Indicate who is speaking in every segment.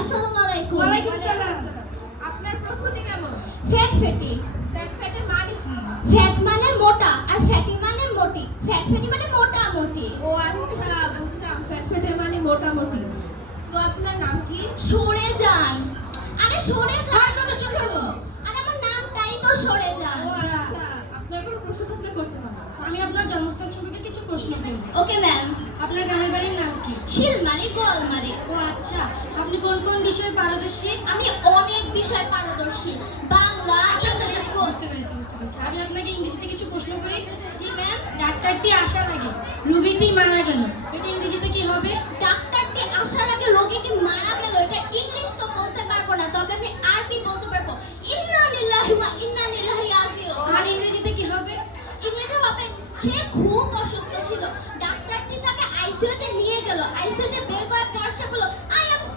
Speaker 1: আসসালামু আলাইকুম
Speaker 2: ওয়ালাইকুম সালাম আপনার প্রস্তুতি কেমন?
Speaker 1: ফ্যাট ফ্যাটি
Speaker 2: ফ্যাট ফ্যাটে মানে কি?
Speaker 1: ফ্যাট মানে মোটা আর ফ্যাটি মানে মোটি। ফ্যাট ফ্যাটি মানে মোটা মোটি
Speaker 2: ও আচ্ছা বুঝলাম। ফ্যাট ফ্যাটে মানে মোটামুটি। তো আপনার নাম কি?
Speaker 1: সরে যান। আরে সরে যান।
Speaker 2: আর কত শোনাবো
Speaker 1: আরে আমার নামটাই তো সরে যান
Speaker 2: আচ্ছা আপনার কোনো প্রশ্ন থাকলে করতে পারেন
Speaker 3: আমি আপনার জন্মস্থান সম্পর্কে কিছু প্রশ্ন করব
Speaker 1: ওকে ম্যাম
Speaker 3: আপনার গ্রামের বাড়ির নাম কি?
Speaker 1: গোলমারি
Speaker 3: ও আচ্ছা আপনি কোন কোন বিষয়ে পারদর্শী?
Speaker 1: আমি অনেক বিষয় পারদর্শী। বাংলা
Speaker 3: আচ্ছা আচ্ছা
Speaker 1: ইংরেজি।
Speaker 3: আচ্ছা, বুঝতে পেরেছি বুঝতে পেরেছি। আমি আপনাকে ইংরেজিতে কিছু প্রশ্ন করি।
Speaker 1: জি ম্যাম
Speaker 3: ডাক্তারটি আসার আগে রুগীটি মারা গেল। এটা ইংরেজিতে কি হবে?
Speaker 1: ডাক্তারটি আসার আগে রোগীটি মারা গেল। এটা ইংলিশ তো বলতে পারব না তবে আমি আরবি বলতে পারব। ইন্না লিল্লাহি ওয়া ইন্না ইলাইহি রাজিউন।
Speaker 3: আর ইংরেজিতে কি হবে?
Speaker 1: ইংরেজি হবে সে খুব অসুস্থ ছিল। ডাক্তারটি তাকে আইসিইউতে নিয়ে গেল। আইসিইউতে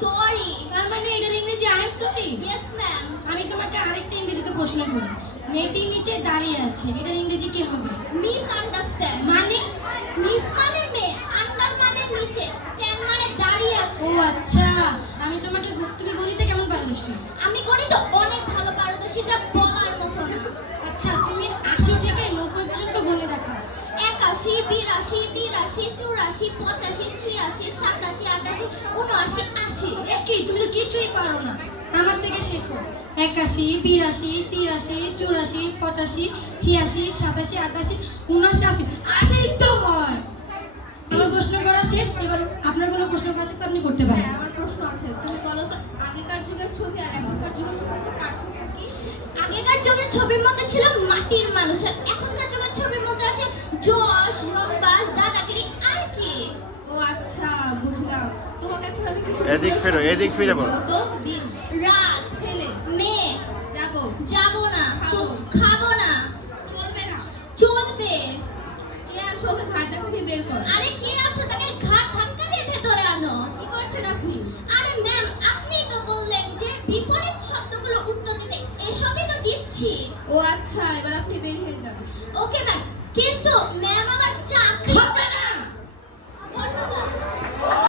Speaker 1: সরি
Speaker 3: তার মানে এটার ইংরেজি I am sorry?
Speaker 1: Yes ma'am
Speaker 3: আমি তোমাকে আরেকটা ইংরেজিতে প্রশ্ন করি। মেয়েটি নিচে দাঁড়িয়ে আছে। এটার ইংরেজি কি হবে?
Speaker 1: মিস আন্ডারস্ট্যান্ড
Speaker 3: মানে?
Speaker 1: মিস মানে মেয়ে আন্ডার মানে নিচে স্ট্যান্ড মানে দাঁড়িয়ে আছে।
Speaker 3: ও আচ্ছা। আমি তোমাকে তুমি গণিতে কেমন পারদর্শী?
Speaker 1: আমি গণিত অনেক ভালো পারদর্শী যা একাশি বিরাশি তিরাশি চুরাশি পঁচাশি ছিয়াশি সাতাশি আটাশি উনআশি আশি।
Speaker 3: একই তুমি তো কিছুই পারো না। আমার থেকে শেখো। একাশি বিরাশি তিরাশি চুরাশি পঁচাশি ছিয়াশি সাতাশি আটাশি উনআশি আশি। আশি তো হয়। আমার প্রশ্ন করা শেষ। এবার আপনার কোনো প্রশ্ন করা থাকলে আপনি করতে পারেন।
Speaker 2: হ্যাঁ আমার প্রশ্ন আছে। তুমি বলো তো আগেকার যুগের ছবি আর এখনকার যুগের ছবির পার্থক্য কি?
Speaker 1: আগেকার যুগের ছবির মধ্যে ছিল মাটির মানুষ আর
Speaker 2: ও আচ্ছা বুঝলাম। তোমাকে এখন আমি কিছু
Speaker 4: এদিক ফেরো, এদিক ফিরে বলো।
Speaker 2: বলো তো দিন
Speaker 1: রাত
Speaker 2: ছেলে
Speaker 1: মেয়ে
Speaker 2: যাব।
Speaker 1: যাব না
Speaker 2: খাব।
Speaker 1: খাব না।
Speaker 2: চলবে না।
Speaker 1: চলবে।
Speaker 2: কে আছো? ওকে ঘাটটা কোথায় বের করো।
Speaker 1: আরে কে আছো? তাকে ঘাট ধাক্কা দিয়ে ভেতরে আনো।
Speaker 2: কি করছেন আপনি?
Speaker 1: আরে ম্যাম আপনি তো বললেন যে বিপরীত শব্দগুলো উত্তর দিতে এসবই তো দিচ্ছি।
Speaker 2: ও আচ্ছা এবার আপনি বের হয়ে যান।
Speaker 1: ওকে ম্যাম কিন্তু ম্যাম